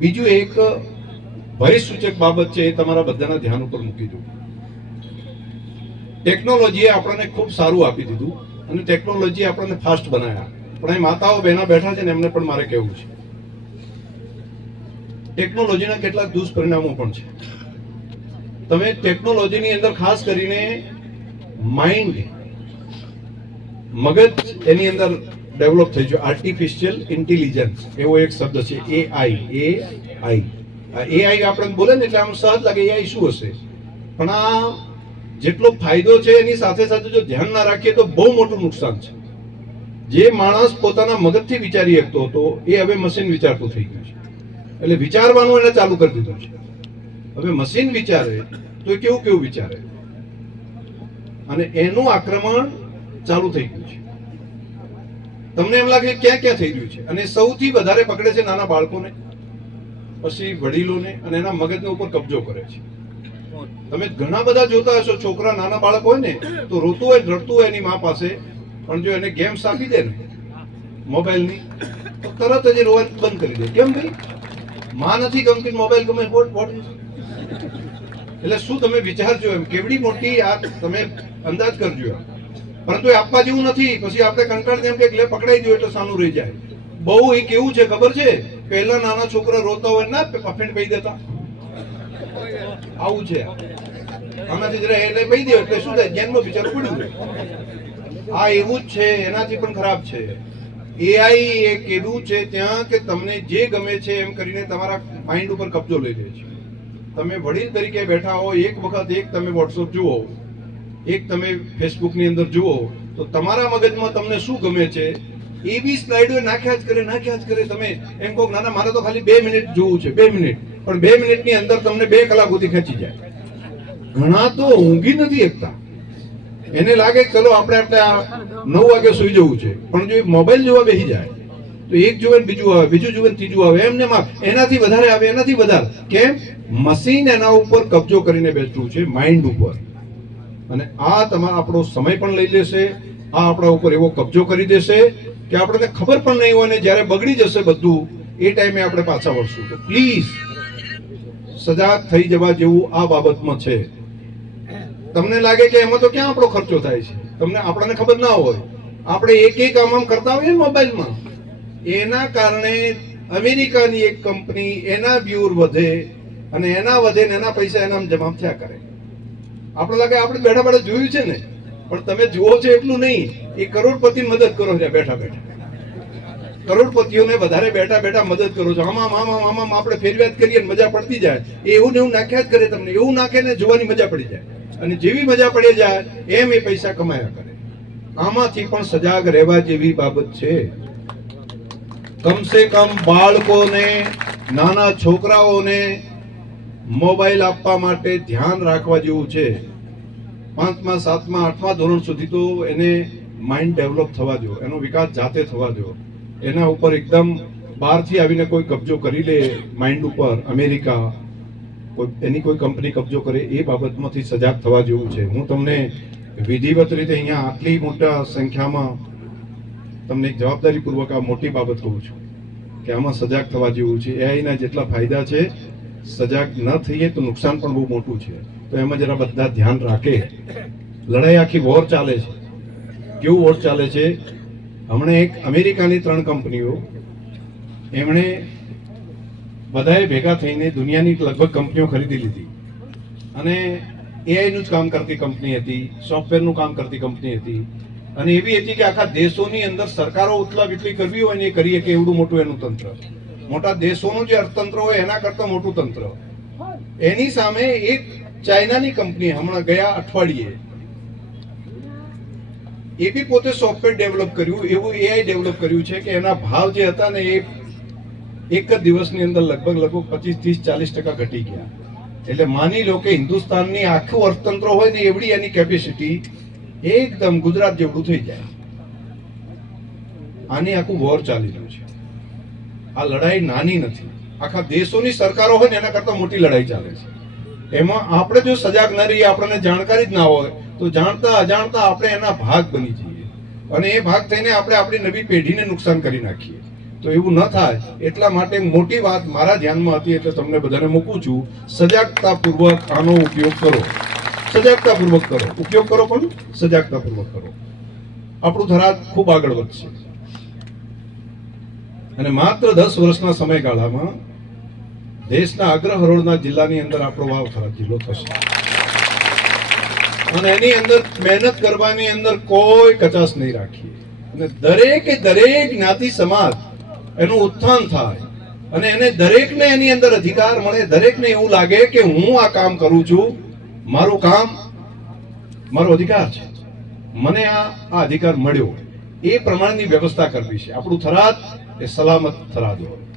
બીજું એક ભય બાબત છે એ તમારા બધાના ધ્યાન ઉપર મૂકી દઉં. ટેકનોલોજીએ આપણને ખૂબ સારું આપી દીધું અને ટેકનોલોજી આપણને ફાસ્ટ બનાવ્યા પણ એ માતાઓ બહેનો બેઠા છે ને એમને પણ મારે કહેવું છે. ટેકનોલોજીના કેટલાક દુષ્પરિણામો પણ છે. તમે ટેકનોલોજીની અંદર ખાસ કરીને માઇન્ડ મગજ એની અંદર ડેવલપ થઈ ગયું. આર્ટિફિશિયલ ઇન્ટેલિજન્સ એવો એક શબ્દ છે એ આઈ એ આઈ એ આઈ આપણે બોલે ને એટલે આમ સહજ લાગે એ આઈ શું હશે? પણ આ જેટલો ફાયદો છે, એની સાથે સાથે જો ધ્યાન ના રાખીએ તો બહુ મોટું નુકસાન છે. જે માણસ પોતાના મગજથી વિચારી શકતો હતો, એ હવે મશીન વિચારતું થઈ ગયું છે. એટલે વિચારવાનું એને ચાલુ કરી દીધું છે. હવે મશીન વિચારે, તો એ કેવું કેવું વિચારે? અને એનું આક્રમણ ચાલુ થઈ ગયું છે. તમને એમ લાગે ક્યાં ક્યાં થઈ રહ્યું છે? અને સૌથી વધારે પકડે છે નાના બાળકોને, પછી વડીલોને અને એના મગજને ઉપર કબજો કરે છે. તમે ઘણા બધા જોતા હશો, છોકરા નાના બાળક હોય ને, તો રોતું હોય, રડતું હોય એની મા પાસે, પણ જો એને ગેમ્સ આપી દે ને, મોબાઈલની, તો તરત જ એ રોવાનું બંધ કરી દે. કેમ ભાઈ? માં નથી ગમતી મોબાઈલ ગમે વોટ વોટ એટલે શું તમે વિચારજો એમ, કેવડી મોટી આ તમે અંદાજ કરજો એમ. પરંતુ એ આપવા જેવું નથી. પછી આપણે કંટાળી એમ કે લે પકડાઈ દો એટલે સાનું રહી જાય. બહુ એ કેવું છે, ખબર છે? પહેલા નાના છોકરા રોતા હોય ના પફેન્ટ પહી દેતા. આવું છે. આનાથી જરા એને પહી દે એટલે શું થાય? જ્ઞાનમાં બિચારું પડ્યું આ એવું જ છે. એનાથી પણ ખરાબ છે. એઆઈ એ કેવું છે ત્યાં કે તમને જે ગમે છે એમ કરીને તમારા માઇન્ડ ઉપર કબજો લઈ લે છે. તમે વડીલ તરીકે બેઠા હો, એક વખત એક તમે વોટ્સઅપ જુઓ. એક તમે ફેસબુકની અંદર જુઓ, તો તમારા મગજમાં તમને શું ગમે છે? એવી સ્લાઇડો નાખ્યા જ કરે, નાખ્યા જ કરે. તમે એમ કહો ના ના, મારે તો ખાલી બે મિનિટ જોવું છે, બે મિનિટ. પણ બે મિનિટની અંદર તમને બે કલાક સુધી ખેંચી જાય. ઘણા તો ઊંઘી નથી એકતા. એને લાગે ચલો, આપણે આપણે આ નવ વાગે સુઈ જવું છે. પણ જો એ મોબાઈલ જોવા બેસી જાય, તો એક જુએ બીજું આવે, બીજું જુએ ત્રીજું આવે એમને એનાથી વધારે આવે, એનાથી વધારે. કેમ? મશીન એના ઉપર કબજો કરીને બેઠું છે માઇન્ડ ઉપર. અને આ તમારો આપણો સમય પણ લઈ લેશે, આ આપણા ઉપર એવો કબજો કરી દેશે કે આપણને ખબર પણ નહીં હોય ને જ્યારે બગડી જશે બધું, એ ટાઈમે આપણે પાછા વળશું. તો પ્લીઝ સજાગ થઈ જવા જેવું આ બાબતમાં છે. તમને લાગે કે એમાં તો ક્યાં આપણો ખર્ચો થાય છે? તમને આપણને ખબર ના હોય. આપણે એક એક આમ આમ કરતા હોઈએ મોબાઈલમાં. એના કારણે અમેરિકાની એક કંપની એના વ્યુર વધે અને એના વધે ને એના પૈસા એના જમા થયા કરે. આપણે લાગે આપણે બેઠા બેઠા જોયું છે ને, પણ તમે જુઓ છો એટલું નહીં, એ કરોડપતિ મદદ કરો છો બેઠા બેઠા. કરોડપતિઓને વધારે બેઠા બેઠા મદદ કરો છો. આમાં આમાં આમાં આપણે ફેરવ્યાત કરીએ ને મજા પડતી જાય. એ એવું ને એવું નાખ્યા જ કરે તમને. એવું નાખે ને જોવાની મજા પડી જાય. અને જેવી મજા પડી જાય, એમ એ પૈસા કમાયા કરે. આમાંથી પણ સજાગ રહેવા જેવી બાબત છે. કમસે કમ બાળકોને, નાના છોકરાઓને મોબાઈલ આપવા માટે ધ્યાન રાખવા જેવું છે. પાંચમા, સાતમા, આઠમા ધોરણ સુધી તો એને માઇન્ડ ડેવલપ થવા દો એનો વિકાસ જાતે થવા દો એના ઉપર એકદમ બહારથી આવીને કોઈ કબજો કરી લે માઇન્ડ ઉપર, અમેરિકા, કોઈ, એની કોઈ કંપની કબજો કરે એ બાબતમાંથી સજાગ થવા જેવું છે. હું તમને વિધિવત રીતે અહીંયા આટલી મોટા સંખ્યામાં તમને જવાબદારીપૂર્વક આ મોટી બાબત કહું છું કે આમાં સજાગ થવા જેવું છે. એઆઈના જેટલા ફાયદા છે સજાગ ન થઈએ તો નુકસાન પણ બહુ મોટું છે. તો એમાં જરા બધા ધ્યાન રાખે. લડાઈ આખી વોર ચાલે છે. કેવું વોર ચાલે છે? હમણાં એક અમેરિકાની ત્રણ કંપનીઓ, એમણે બધાએ ભેગા થઈને દુનિયાની લગભગ કંપનીઓ ખરીદી લીધી. અને એઆઈ નું જ કામ કરતી કંપની હતી, સોફ્ટવેરનું કામ કરતી કંપની હતી. અને એવી હતી કે આખા દેશોની અંદર સરકારો ઉથલા એટલી કરવી હોય ને એ કરીએ કે એવડું મોટું એનું તંત્ર. મોટા દેશોનું જે અર્થતંત્ર હોય એના કરતા મોટું તંત્ર એની સામે એક ચાઇનાની કંપની હમણાં ગયા અઠવાડિયે. એ બી પોતે સોફ્ટવેર ડેવલપ કર્યું, એવું એઆઈ ડેવલપ કર્યું છે કે એના ભાવ જે હતા ને એ એક જ દિવસની અંદર લગભગ લગભગ પચીસ, ત્રીસ, ચાલીસ ટકા ઘટી ગયા. એટલે માની લો કે હિન્દુસ્તાનની આખું અર્થતંત્ર હોય ને એવડી એની કેપેસિટી એકદમ ગુજરાત જેવડું થઈ જાય. આની આખું વોર ચાલી રહ્યું છે. આ લડાઈ નાની નથી. આખા દેશોની સરકારો હોય ને એના કરતા મોટી લડાઈ ચાલે છે. એમાં આપણે જો સજાગ ન રહીએ, આપણને જાણકારી જ ના હોય, તો જાણતા અજાણતા આપણે એના ભાગ બની જઈએ. અને એ ભાગ થઈને આપણે આપણી નવી પેઢીને નુકસાન કરી નાખીએ. તો એવું ન થાય. એટલા માટે મોટી વાત મારા ધ્યાનમાં હતી, એટલે તમને બધાને મૂકું છું. સજાગતાપૂર્વક આનો ઉપયોગ કરો. સજાગતાપૂર્વક કરો. ઉપયોગ કરો પણ સજાગતાપૂર્વક કરો. આપણું ધરાત ખૂબ આગળ વધશે. અને માત્ર દસ વર્ષના સમયગાળામાં દેશના અગ્ર જિલ્લાની અંદર આપણો વાવ થરાદ જિલ્લો થશે. અને એની અંદર મહેનત કરવાની અંદર કોઈ કચાશ નહીં રાખીએ. અને દરેકે દરેક જ્ઞાતિ સમાજ એનું ઉત્થાન થાય અને એને દરેકને એની અંદર અધિકાર મળે, દરેકને એવું લાગે કે હું આ કામ કરું છું, મારું કામ મારો અધિકાર છે. મને આ આ અધિકાર મળ્યો. એ પ્રમાણની વ્યવસ્થા કરવી છે. આપણું થરાદ એ સલામત થરાદ હોય